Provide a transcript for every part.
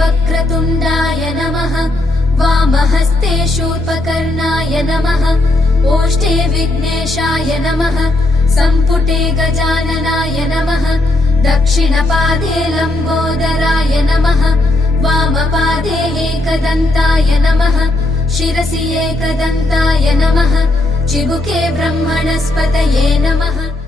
वक्रतुण्डाय नमः। वामहस्ते शूर्पकर्णाय नमः। ओष्ठे विघ्नेशाय नमः। सम्पुटे गजाननाय नमः। दक्षिणपादे लम्बोदराय नमः। वामपादे एकदन्ताय नमः। शिरसि एकदन्ताय नमः। चिबुके ब्रह्मणस्पतये नमः।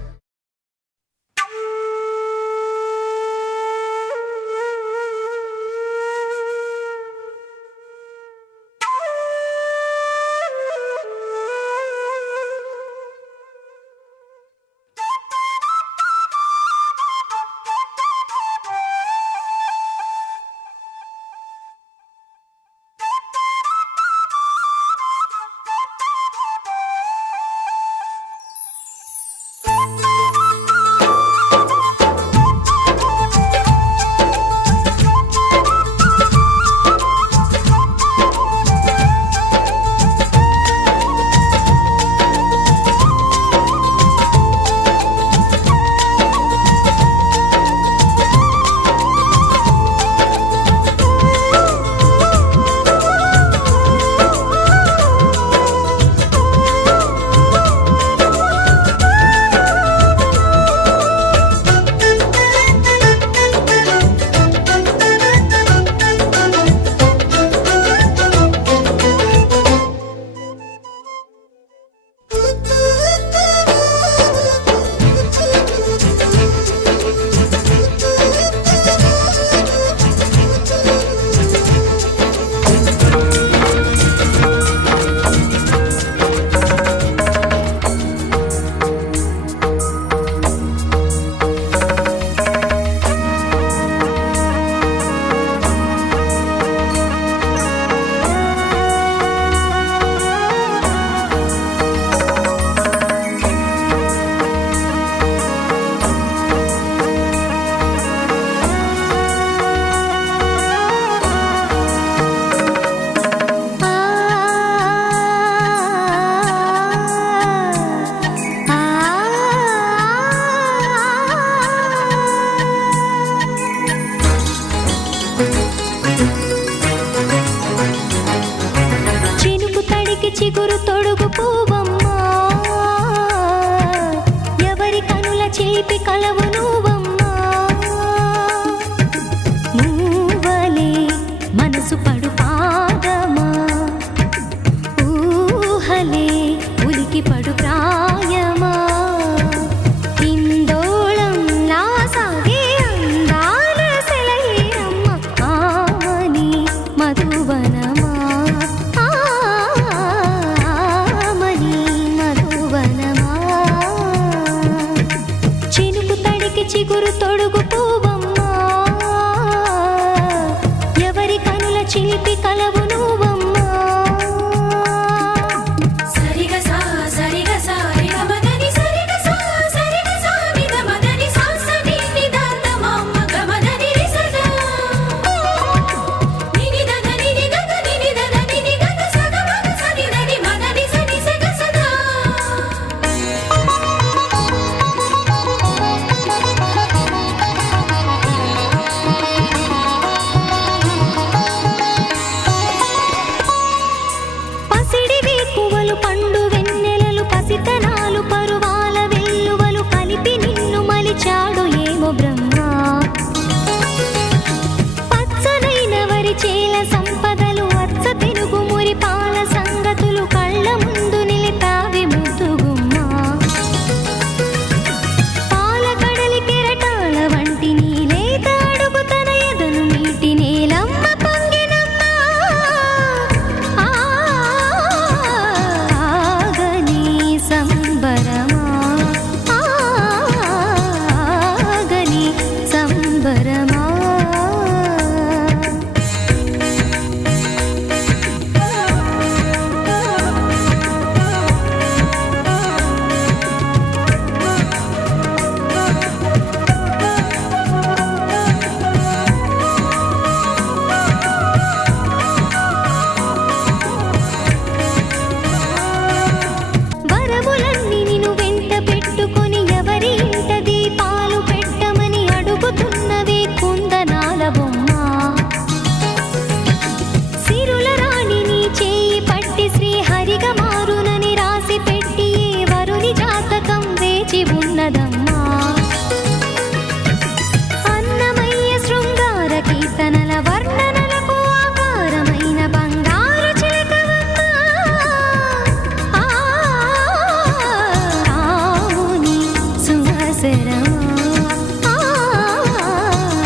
సుమసరమా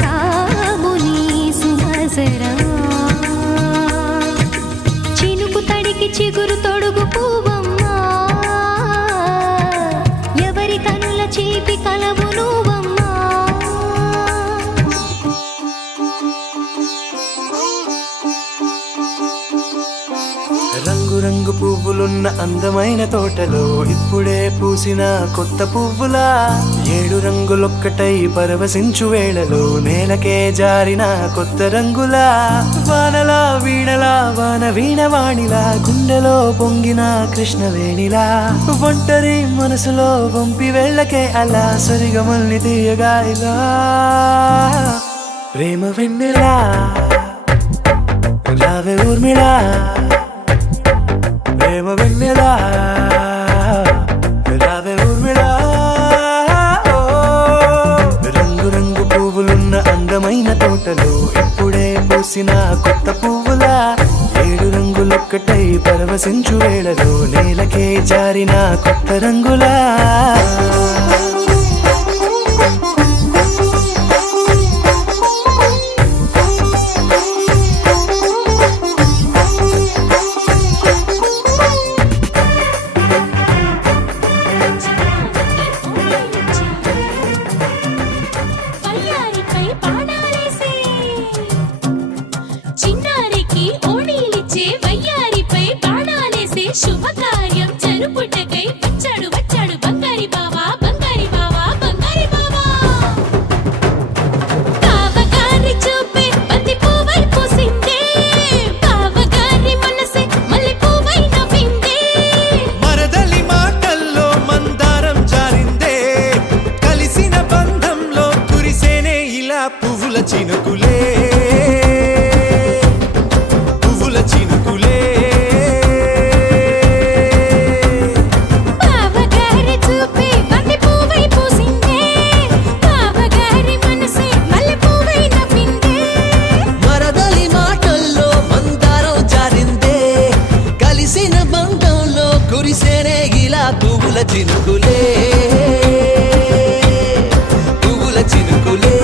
రాముని సుమసరమా చినుకు తడికి చిగురు తొడుగు పువ్వమ్మా ఎవరి కనుల చేపి కలవు నువ్వమ్మా రంగు రంగు పువ్వులున్న అందమైన తోటలో ఇప్పుడే పూసిన కొత్త పువ్వులా 7 రంగులొక్కటై పరవశించు వేళలో నేలకే జారిన కొత్త రంగులా వానలా వీణలా వాన వీణవాణిలా గుండెలో పొంగిన కృష్ణవేణిలా ఒంటరి మనసులో వంపి వెళ్ళకే అలా సరిగమల్ని తీయగా ఇలా ప్రేమ వెన్నెలా రావే ఊర్మిళా ప్రేమ వెన్నెలా రావే ఊర్మిళా రంగు రంగు పువ్వులున్న అందమైన తోటలో ఇప్పుడే పూసిన కొత్త పువ్వులా 7 రంగులొక్కటై పరవశించు వేళలో నేలకే జారిన కొత్త రంగులా శుభకార్యం జరుపుటకై వచ్చాడు వచ్చాడు బంగారి బావా బంగారి బావా బంగారి బావా బావగారి చూపే బంతి పువ్వై పూసిందే బావగారి మనసే మల్లె పువ్వై నవ్విందే మరదలి మాటల్లో మందారం జారిందే కలిసిన బంధంలో కురిసేనే ఇలా పువ్వుల చినుకులే పువ్వుల చినుకులే పువ్వుల చినుకులే పువ్వుల చినుకులే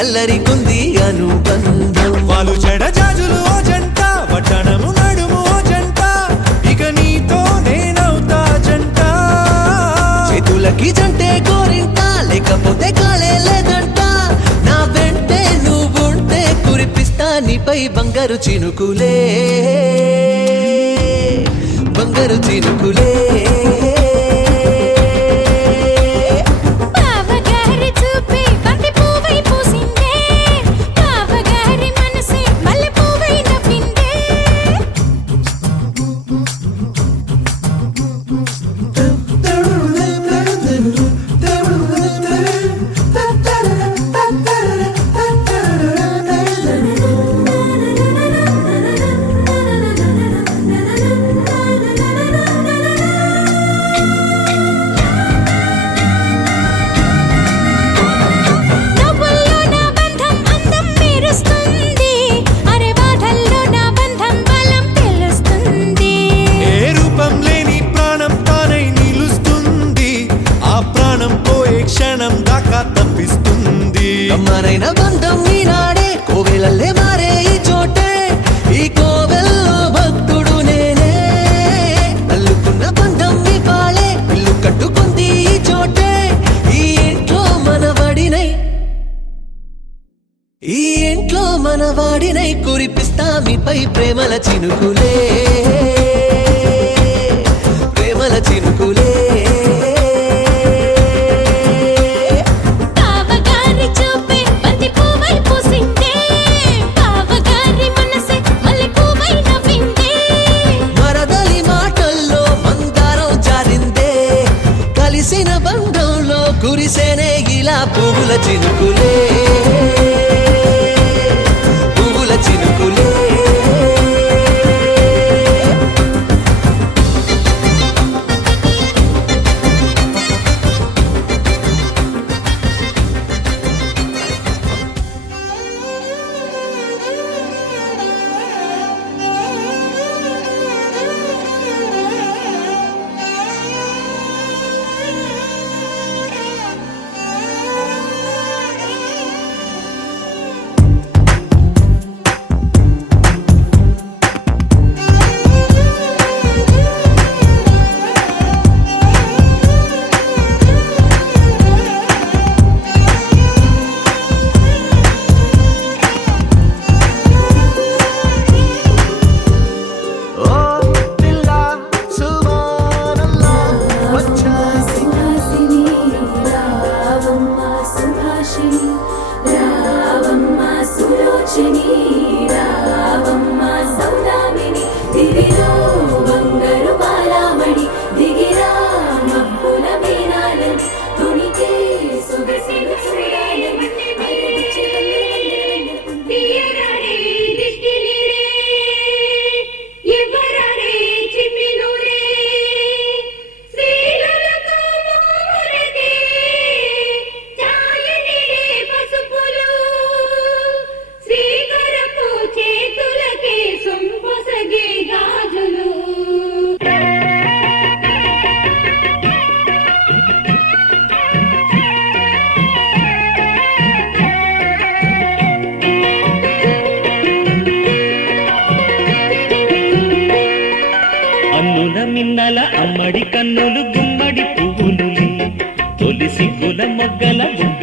అల్లరికుంది అనుబంధం వాళ్ళు చెడజాజులు ఓ జంట వట్టణము నడుము ఓ జంట ఇక నీతో నేనవుతా జంట చేతులకి జంటే గోరింట లేకపోతే కాలే లేదంట నా వెంటే నువ్వుంటే కురిపిస్తా నీపై బంగారు చినుకులే బంగారు చినుకులే అమ్మనైన బంధం ఈనాడే కోవెలల్లే మారే ఈ చోటే ఈ కోవెల్లో భక్తుడు నేనే అల్లుకున్న బంధం ఇవాళే ఇల్లు కట్టుకుంది ఈ చోటే ఈ ఇంట్లో మనవాడినై కురిపిస్తా మీపై ప్రేమల చినుకులే ప్రేమల చినుకులే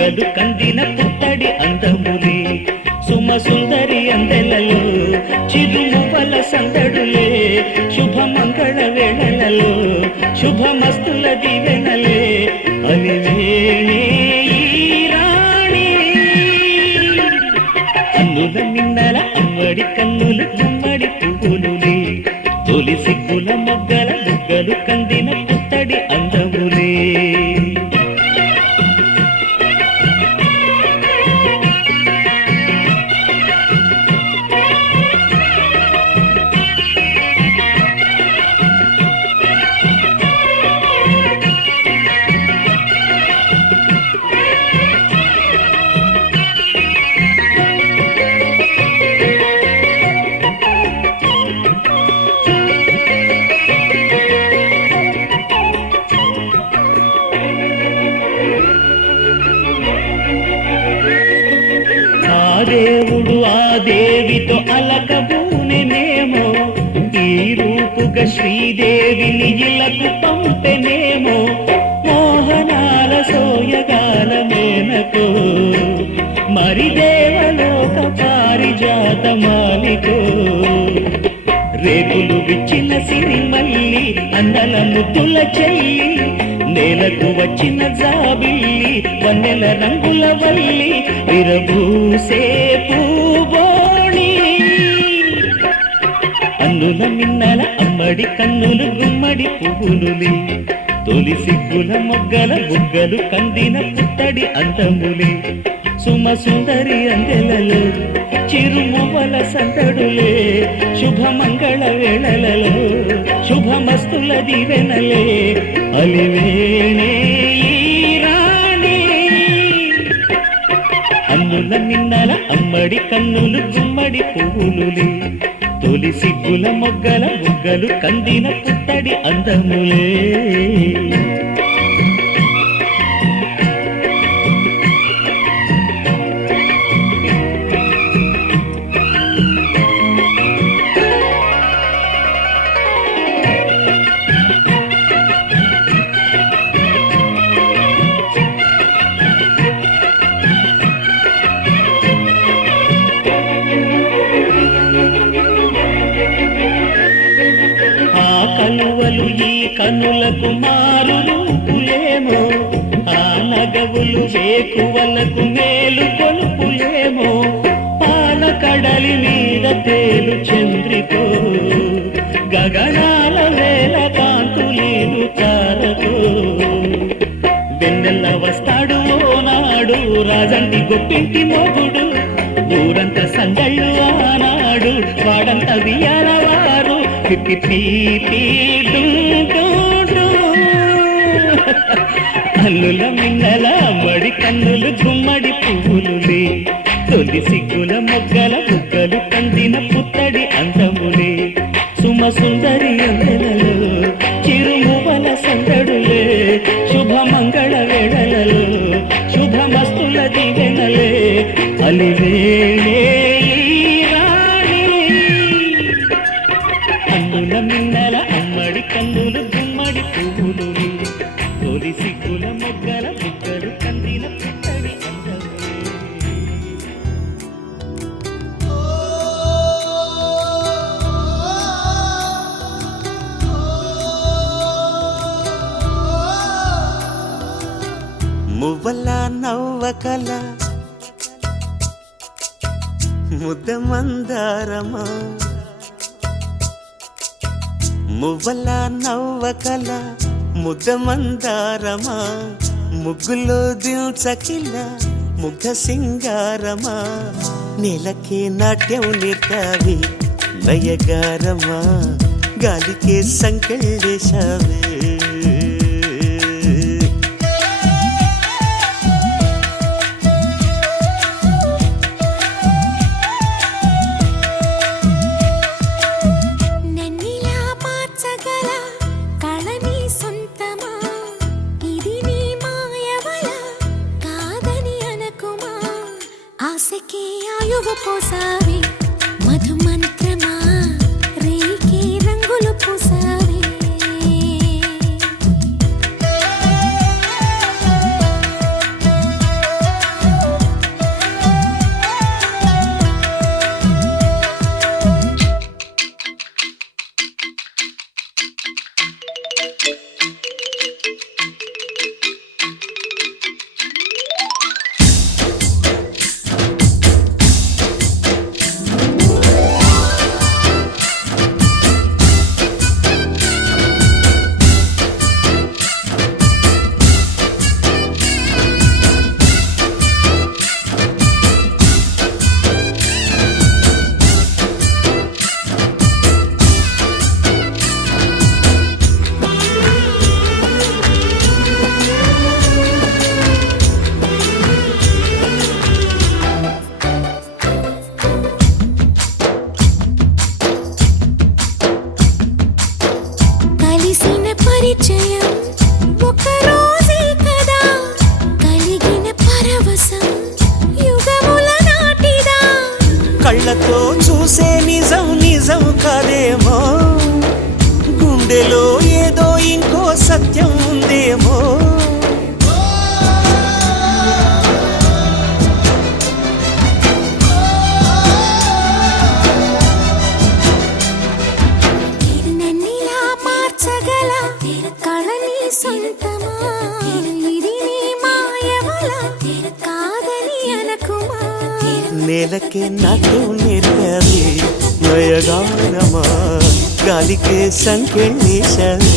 బుగ్గలు కందిన పుత్తడి అందములే సుమ సుందరి అందెలలో చిరుమువ్వల సందడులే శుభమంగళ వేళలలో శుభమస్తుల దీవెనలే అలివేణే ఈ రాణి కన్నుల నిన్నల అమ్మడి కన్నులు గుమ్మడి పువ్వులులే తొలి సిగ్గుల మొగ్గల బుగ్గలు కందిన పుత్తడి అందములే దేవుడు ఆ దేవితో అలకబూనెనేమో ఈ రూపుగా శ్రీదేవిని ఇలకు పంపెనేమో మోహనాల సోయగాల మేనకో మరి దేవలోక పారిజాత మాలికో రేకులు విచ్చిన సిరిమల్లి అందల ముద్దుల చెల్లి నేలకు వచ్చిన జాబిల్లి వన్నెల రంగుల వల్లి విరబూసే పూబోణి అన్నుల మిన్నల అమ్మడి కన్నులు గుమ్మడి పువ్వులులే తొలి సిగ్గుల మొగ్గల బుగ్గలు కందిన పుత్తడి అందములే సుమ సుందరి అందెలలో చిరుమువ్వల సందడులే శుభమంగళ వేళలలో శుభమస్తుల దీవెనలే అలివేణే ఈ రాణి అన్నుల నిన్నల అమ్మడి కన్నులు గుమ్మడి పువ్వులులే తొలి సిగ్గుల మొగ్గల బుగ్గలు కందిన పుత్తడి అందములే కలువలు ఈ కనులకు మారు రూపులేమో ఆ నగవులు వేకువలకు మేలు కొలుపులేమో పాల కడలి మీద తేలు చంద్రికో గగనాల వేల కాంతులేను తారకో వెన్నెల్ల వస్తాడు ఓనాడు రాజంటి గొప్పింటి మొగుడు ఊరంత సందళ్ళు ఆనాడు వాడంత వియాలవారు అల్లుల మిన్నల మడి కన్నులు గుమ్మడి పువ్వులులే తొలి సిగ్గుల మొగ్గల బుగ్గలు కందిన పుత్తడి అందములే సుమ సుందరి అందెలలో చిరుమువల సందడులే శుభమంగళ వేళలలో శుభమస్తుల దీవెనలే అలివేణే మిన్నల అమ్మడి కన్నులు గుమ్మడి పువ్వులు తొలి సిగ్గుల మొగ్గల బుగ్గలు కందిన పుత్తడి అందములే మువ్వల నవ్వకల ముద్ద మందారమా మువ్వల నవ్వకల ముద్ద మందారమా ముగ్గులో దిల్చకిల ముగ్ధ సింగారమా నేలకే నాట్యం నేర్తావి నయగారమా గాలికే సంకెళ్ళేశావే ఆశకే ఆయువు పోసావి మధు మంత్రమా రేకే రంగులు పోసావి కంటితో చూసే నిజం నిజం కాదేమో, గుండెలో ఏదో ఇంకో సత్యం ఉందేమో. నన్నిలా మార్చగల కళని సొంతమా, ఇది నీ మాయవల కాదని అనకుమా. నేలకే నాట్యం నేర్పది నయగానమా, గాలికే సంకేళేశవే.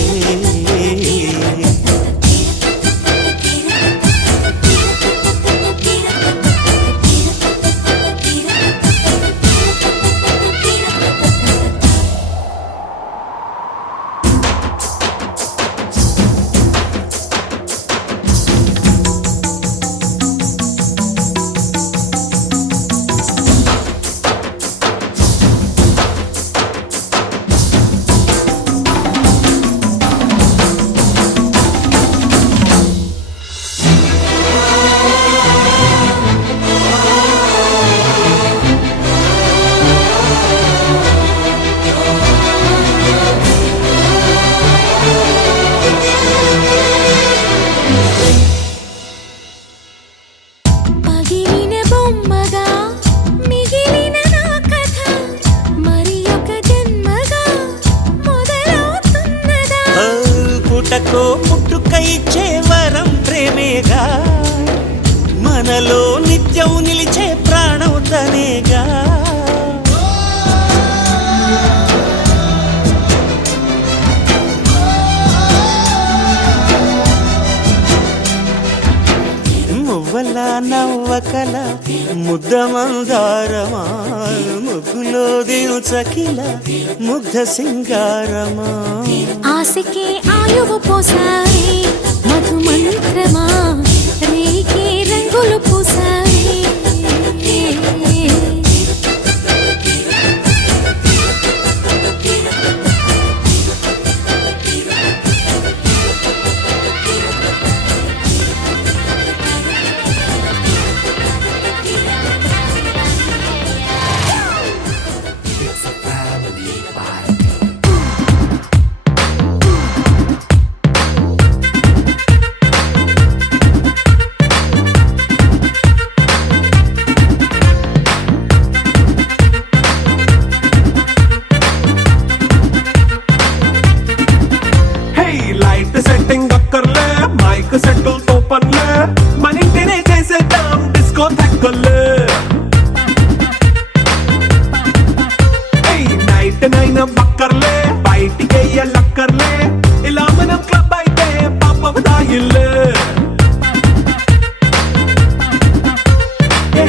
పగిలిన బొమ్మగా మిగిలిన నా కథ మరి ఒక జన్మగా మొదలవుతున్నదా. పుటకో పుట్టుక ఇచ్చే వరం ప్రేమేగా, మనలో నిత్యం నిలిచే ప్రాణం తనేగా. మువ్వల నవ్వకల ముద్ద మందారమా, ముగ్గులో దిల్చకిల ముగ్ధ సింగారమా. ఆశకే ఆయువు పోసారి మధు మంత్రమా, రేకే రంగులు పూసారి. లైట్ సెట్టింగ్ అక్కర్లే, మైక్ సెట్టు తో పనులే, మన ఇంటినే చేసేద్దాం డిస్కో థెక్కర్లే. నైట్ నైన్ బక్కర్లే, బయటికి వెయ్యలక్కర్లే, ఇలా మనం క్లబ్ అయితే పాపం దాయిల్లే.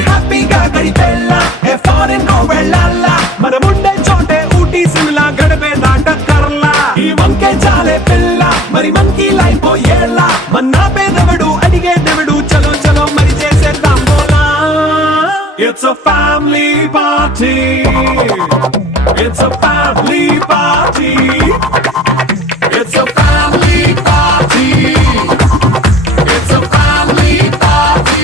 హ్యాపీగా గడిపెళ్ళ ఏ ఫారెన్ కో వెళ్ళాల, మనం ఉండే చోటే ఊటీ సిమ్లా గడిపే దాటక్కర్లా. ఈ వంకే చాలే పిల్ల మరి మనకి లైఫ్ ఏళ్ళ, మన్నా పేదవడు అడిగేదెవడు, చలో చలో మరి చేసేద్దాం బోలా. It's a family party, it's a family party, it's a family party, it's a family party.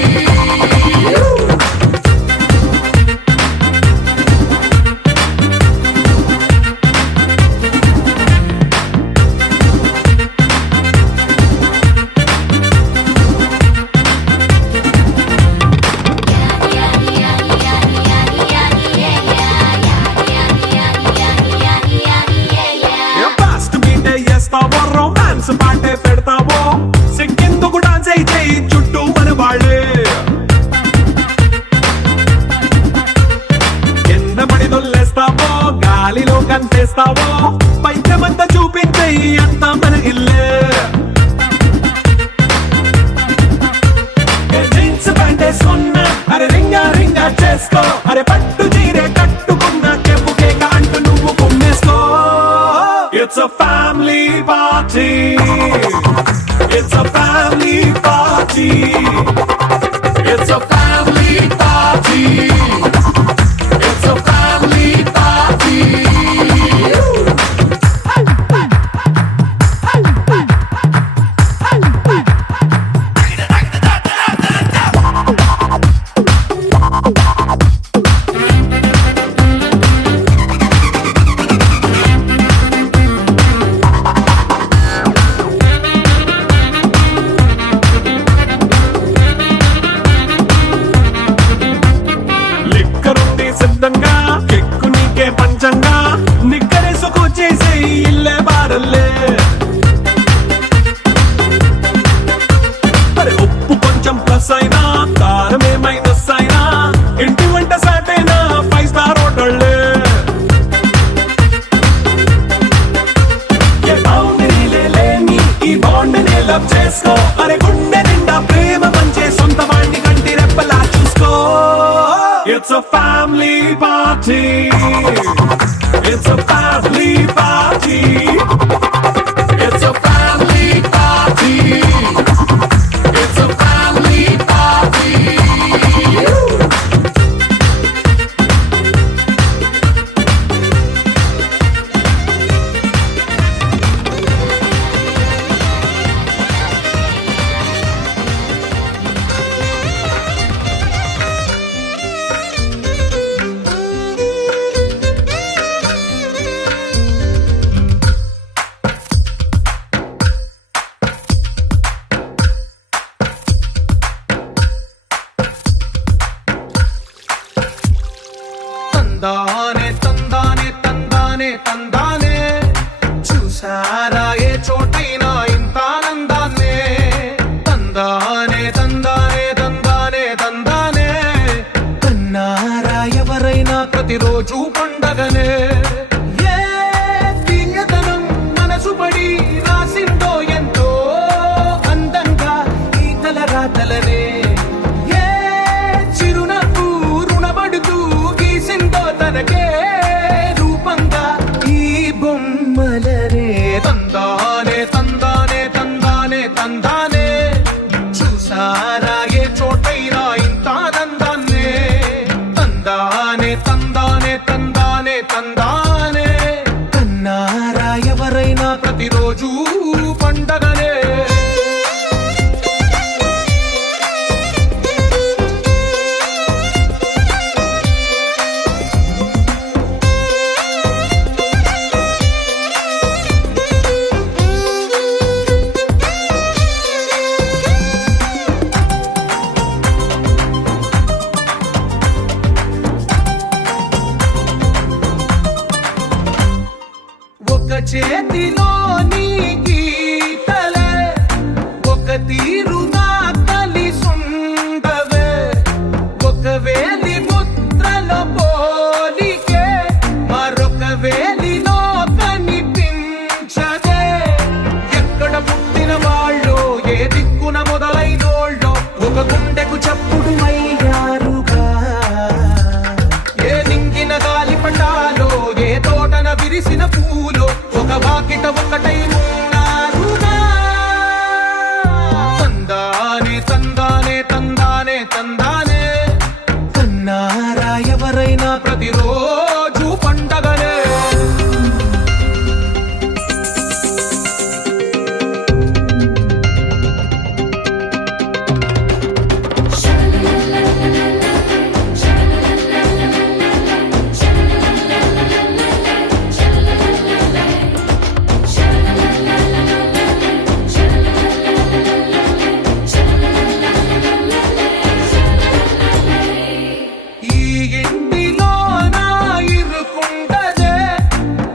Romance పాటే పెడతావో, సిక్కెందుకు డాన్స్ అయితే చుట్టూ మన వాళ్ళే. కింద పడి దొల్లేస్తావో, గాలిలో కంటేస్తావో, పైత్యమంతా చూపించే అంతా మన ఇల్లే. జీన్స్ ప్యాంటేసుకున్నా అరే రింగా రింగా చేసుకో, అరే పట్టు చీరే కట్టుకున్న కెప్పు కేక అంటూ నువ్వు కుమ్మేసుకో. It's a family party, it's a family party, it's a family party, it's a family party. సొంతంగా కెక్కు నీకే పంచంగా నిక్కరేసుకొచ్చేసే ఇల్లే బారల్లే అరే ఉప్పు కొంచెం ప్లస్ అయినా కారమే మైనస్ అయినా ఇంటి వంట సాటైనా 5 స్టార్ హోటళ్ళే ఏ బౌండరీలే లేని ఈ బాండ్ నే లవ్ చేసుకో అరే గుండె నిండా ప్రేమ పంచే సొంత వాడిని కంటి రెప్పలా చూసుకో It's a family party It's a family party It's a family party It's a family party తందానే తందానే తందానే తందానే చూసారా ఏ చోటైనా ఇంత ఆనందాన్నే తందానే తందానే తందానే తందానే కన్నారా ఎవరైనా ప్రతిరోజు పండగనే ఏ తీయదనం మనసు పడి రాసిందో ఎంతో అందంగా ఈ తలరాతలనే ఏ చిరునవ్వు రుణపడుతూ గీసిందో తనకే రూపంగా ఈ బొమ్మలనే తందానే తందానే తందానే తందానే చూసారా ఏ చోటైనా ఇంత ఆనందాన్నే తందానే తందానే తందానే తందానే కన్నారా ఎవరైనా ప్రతిరోజు పండగనే ఒక చేతిలో నీ గీతలే ఒక తీరుగా కలిసుండవే ఒక వేలి ముద్రలో పోలికే మరొక వేలిలో కనిపించదే ఎక్కడ పుట్టిన వాళ్ళు ఏ దిక్కున మొదలైనోళ్ళో ఒక గుండెకు చప్పుడు అయ్యారుగా ఏ నింగిన గాలి పటాలో ఏ తోటన విరిసిన పూలో ఒక వాకిట ఒకటై ఉన్నారుగా తందానే తందానే తందానే తందానే కన్నారా ఎవరైనా ప్రతిరోజు పండగనే ఈ ఇంటిలో నా ఇరుకుండదే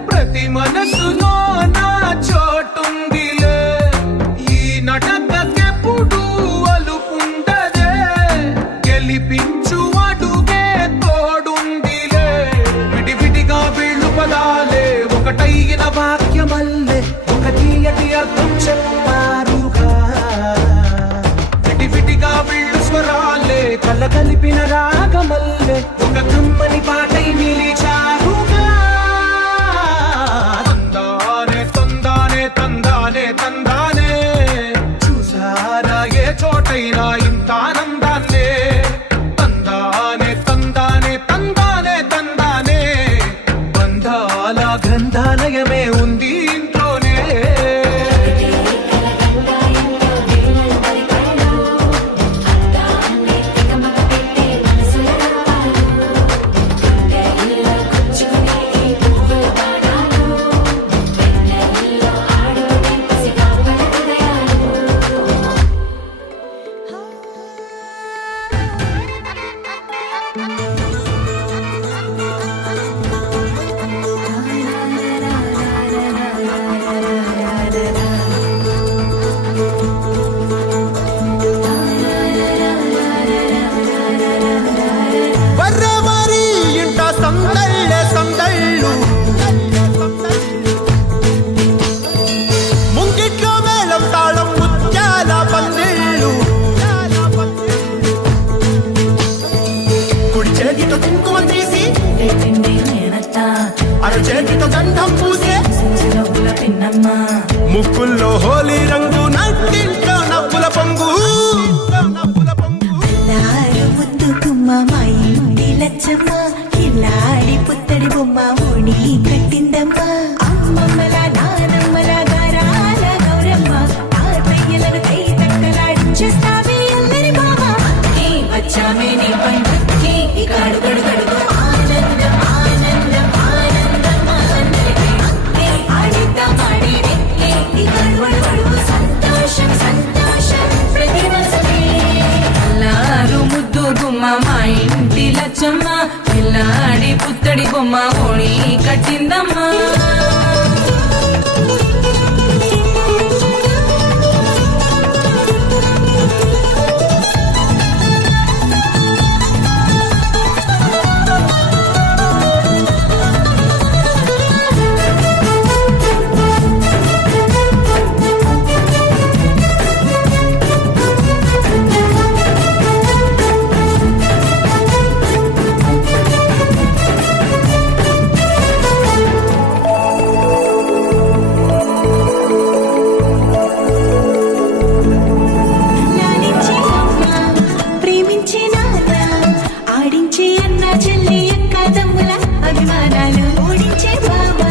ప్రతి మనసులో నా చోటుందిలే ఈ నటకెప్పుడు అలుపుండదే గెలిపించు అడుగే తోడుందిలే విడివిడిగా వీళ్ళు పదాలే ఒకటైన వాక్యమల్లే ఒక తీయటి అర్థం చెప్పారుగా విడివిడిగా వీళ్ళు స్వరాలే కలగలిపిన రాగమల్లే ఒక కమ్మని పాటై నిలిచారుగా తందానే తందానే తందానే తందానే చూసారా ఏ చోటైనా ఇంత ఆనందాన్నే తందానే తందానే తందానే తందానే బంధాల గ్రంథాలయమే ఉంది ఇంట్లోనే అద్దాన్ని తికమక పెట్టే మనసు చేతితో గంధం పూసే నవ్వుల పిన్నమ్మ ముక్కుల్లో హోలీ రంగు నట్టింట్లో నవ్వుల పొంగు అల్లారు ముద్దు గుమ్మ మా ఇంటి లచ్చమ్మ కిల్లాడి పుత్తడి బొమ్మ ఓణి కట్టిందమ్మ అమ్మమ్మల నానమ్మల గారాల గౌరమ్మ తాతయ్యలను కై తక్కలాడించేస్తావే అల్లరి బావ నీ వచ్చామే నీ పండుగకి ఇక అడుగడుగడుగు ఆనందం ఆనందం ఆనందం అందరికీ అక్కే ఆడిద్దాం ఆడి వెక్కి ఇక అడుగడుగడుగు సంతోషం సంతోషం ప్రతి మనసుకి అల్లారు ముద్దు గుమ్మ మా ఇంటి లచ్చమ్మ పిల్లాడి పుత్తడి బొమ్మ ఓణి కట్టిందమ్మా లాలించే అమ్మ ప్రేమించే నాన్న ఆడించే అన్న చెల్లి అక్క తమ్ముల అభిమానాలు ఓడించే బాబా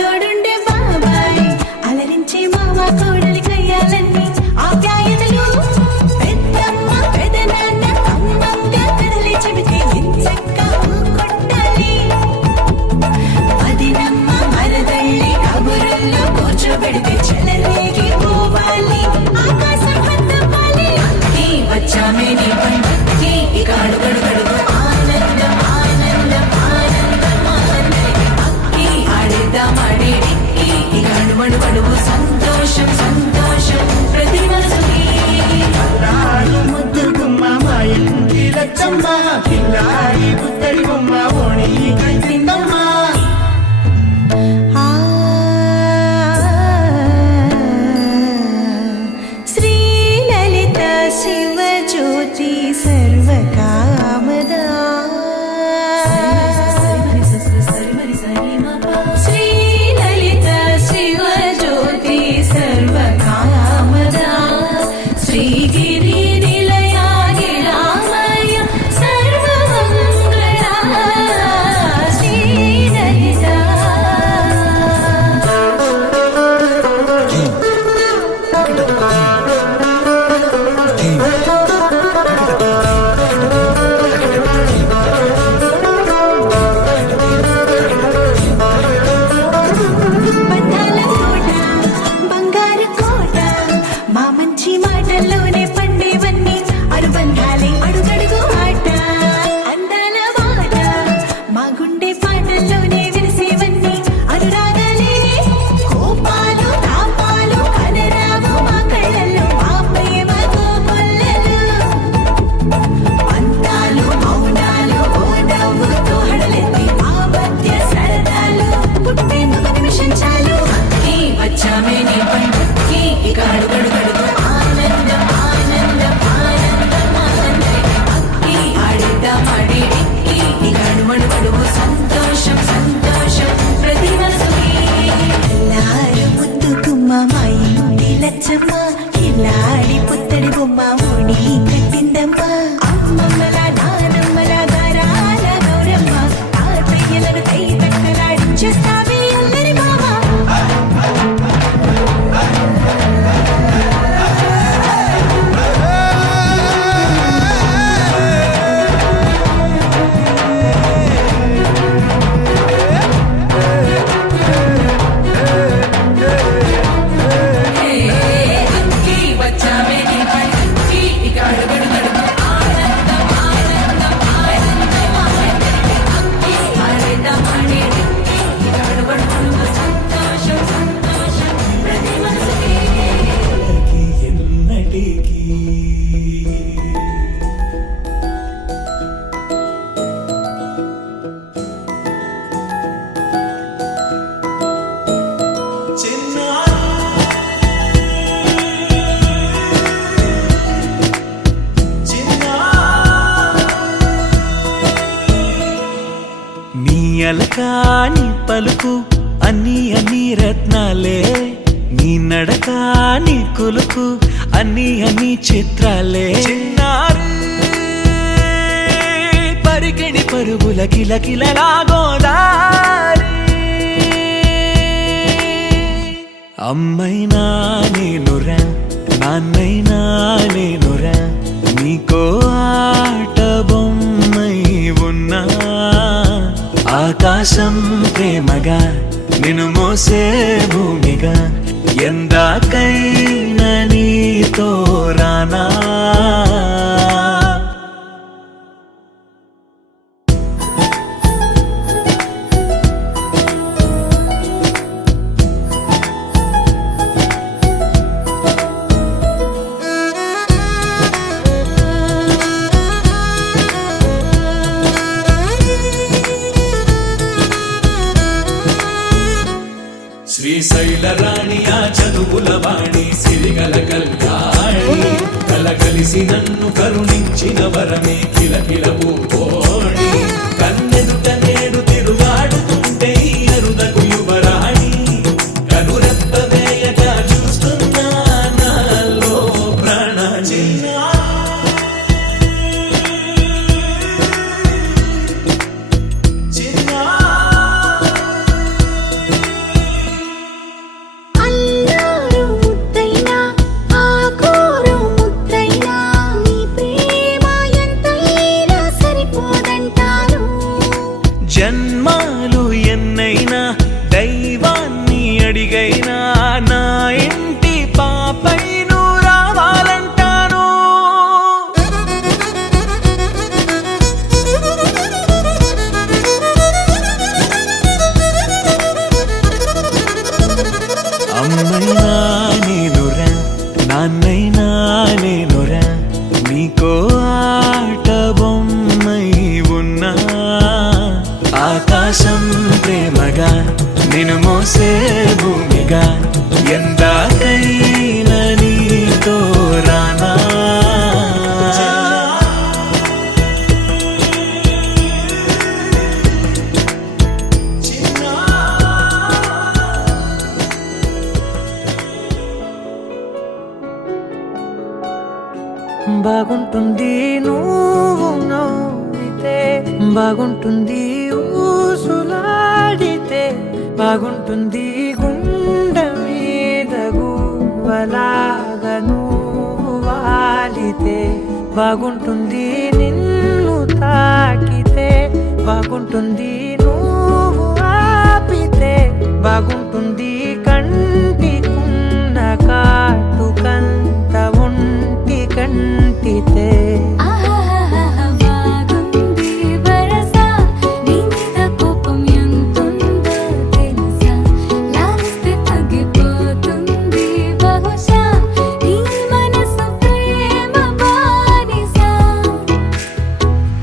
తోడుండే బాబాయ్ అలరించే మామ కోడలి కయ్యాలన్నీ ఆప్యాయతలు పెద్దమ్మ పెదనాన్న అమ్మమ్మ కథలే చెబితే ఎంచక్కా కొట్టాలి అదినమ్మ మరదళ్ళి కబురుల్లో కూర్చోబెడితే చెలరేగి పోవాలి ఆకాశం హద్దవ్వాలి అక్కి వచ్చామే నీ పండుగకి ఇక అడుగడుగడుగు ఆనందం ఆనందం ఆనందం అందరికీ అక్కి ఆడిద్దాం ఆడేడిక్కి ఇక అడుగడుగడుగు సంతోషం సంతోషం ప్రతి మనసుకి అల్లారు ముద్దు గుమ్మ మా ఇంటి లచ్చమ్మ కిల్లాడి పుత్తడి బొమ్మ ఓణి కట్టిందమ్మా శ్రీలలిత శివజ్యోతి సర్వకామదా శ్రీలలిత శివజ్యోతి సర్వకామదా శ్రీగిరి నిలయాగిరామయ సర్వమంగళ శ్రీలలిత బంధాల కోట బంగారు కోట మా మంచి మాటల్లోనే పండేవన్నీ అనుబంధాలే అడుగడుగు ఆట అందాల మాట మా గుండె పాటల్లోనే విరిసేవన్నీ అనురాగాలే కోపాలు తాపాలు కనరావు మా కళ్ళల్లో మా ప్రేమ కోకొల్లలు పంతాలు మౌనాలు ఓ నవ్వుతో హడలెత్తి మా మధ్య సరదాలు పుట్టేందుకు నిమిషం చాలు అక్కి వచ్చామే నీ పండుగకి ఇక అడుగడుగడుగు ఆనందం ఆనందం ఆనందం అందరికీ అక్కి ఆడిద్దాం ఆడేడిక్కి ఇక అడుగడుగడుగు సంతోషం సంతోషం పలక నీ పలుకు అన్ని అన్ని రత్నాలే నీ నడక నీ కొలుకు అన్ని చిత్రాలే చిన్నారి పరికిణి పరుగుల కిలకిలలా గోదారి అమ్మైనా నేనురా నాన్నైనా నేనురా నీకో ఆట బొమ్మై ఉన్నా ఆకాశం ప్రేమగా నిన్ను మోసే భూమిగా ఎందాకైనా నీతో రానా శ్రీశైల రాణి ఆ చదువుల వాణి సిరిగల కళ్యాణి కలగలిసి నన్ను కరుణించిన వరమే కిలకిల పూకోణి కన్నెదుట నేడు తిరుగాడుతుంటే అరుదకు యువరాణి కనురెప్ప వేయక చూస్తున్నా నాలో ప్రాణ అల్లారు ముద్దైనా ఆకోరు ముద్దైనా నీ ప్రేమ ఎంతైనా సరిపోదంటాను జన్మాలు ఎన్నైనా దైవాన్ని అడిగైనా నా ఇంటి పాపై నువ్వు రావాలంటాను అమ్మైనా నేనురా నాన్నైనా నేనురా నీకో ఆట బొమ్మై ఉన్నా ఆకాశం ప్రేమగా నిన్ను మోసే భూమిగా ఎందాకైనా నీతో రానా బాగుంటుంది నువ్వు నవ్వితే బాగుంటుంది ఊసులాడితే బాగుంటుంది గుండె మీద గువ్వలాగా నువ్వు వాలితే బాగుంటుంది నిన్ను తాకితే బాగుంటుంది నువ్వు ఆపితే బాగుంటుంది కంటికున్న కాటుకంత ఒంటి కంటితే ఆహాహాహా బాగుంది వరస నీ మీద కోపం ఎంతుందో తెలుసా లాలిస్తే తగ్గిపోతుంది బహుశా నీ మనసు ప్రేమ బానిస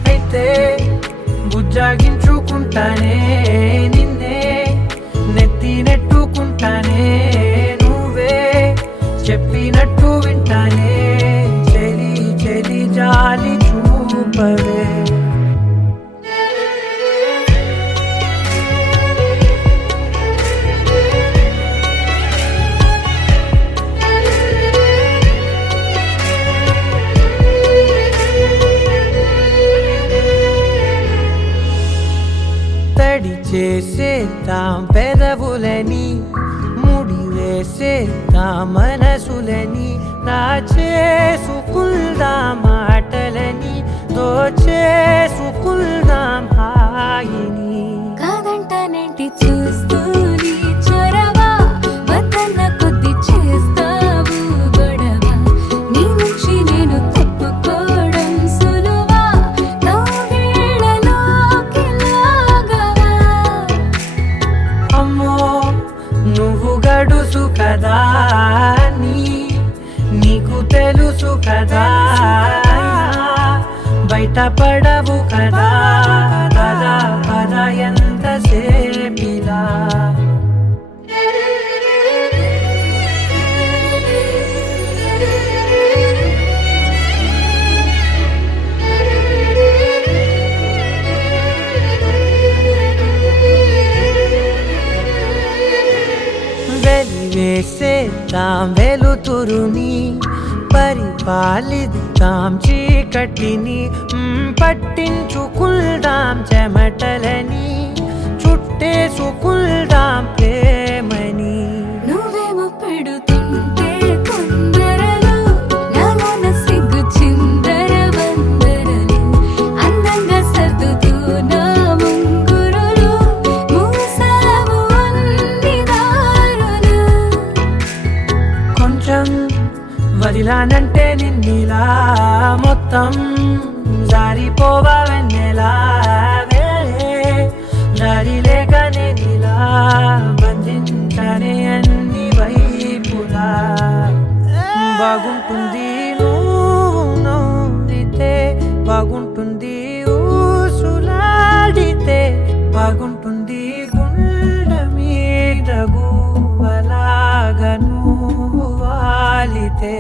అయితే బుజ్జాగించుకుంటానే నిన్నే నెత్తి నెట్టుకుంటానే నువ్వే చెప్పినట్టు వింటానే చెలి చెలి జాలి చూపవే తడి చేసేద్దాం పెదవులని ముడి వేసేద్దాం మనసులని నా చేసుకుందాం మాటలని దోచేసుకుందాం హాయిని కాదంటానేంటి చూస్తూని చొరవ వద్దన్న కొద్ది చేస్తావు గొడవ నీ నుంచి నేను తప్పుకోవడం సులువా నవ్వేళ్ళలోకి లాగవా అమ్మో నువ్వు గడుసు కదా నీకు తెలుసు కదా బయట పడవు కదా పద పద ఎంతసేపిలా వెలుతురుని పరిపాలిద్దాం చీకటిని పట్టించుకుందాం చెమటలని చుట్టేసుకుందాం ప్రేమని నువ్వేమో పెడుతుంటే కొందరలు నాలోన సిగ్గు చిందర వందరలు అందంగా సర్దుతూ నా ముంగురులు మూసావు అన్ని దారులు కొంచెం వదిలానంటే నిన్నిలా మొత్తం జారిపోవా వెన్నెలా దారి లేక నేనిలా బంధించనే అన్ని వైపులా బాగుంటుంది నువ్వు నవ్వితే బాగుంటుంది ఊసులాడితే బాగుంటుంది గుండె మీద గువ్వలాగా నువ్వు వాలితే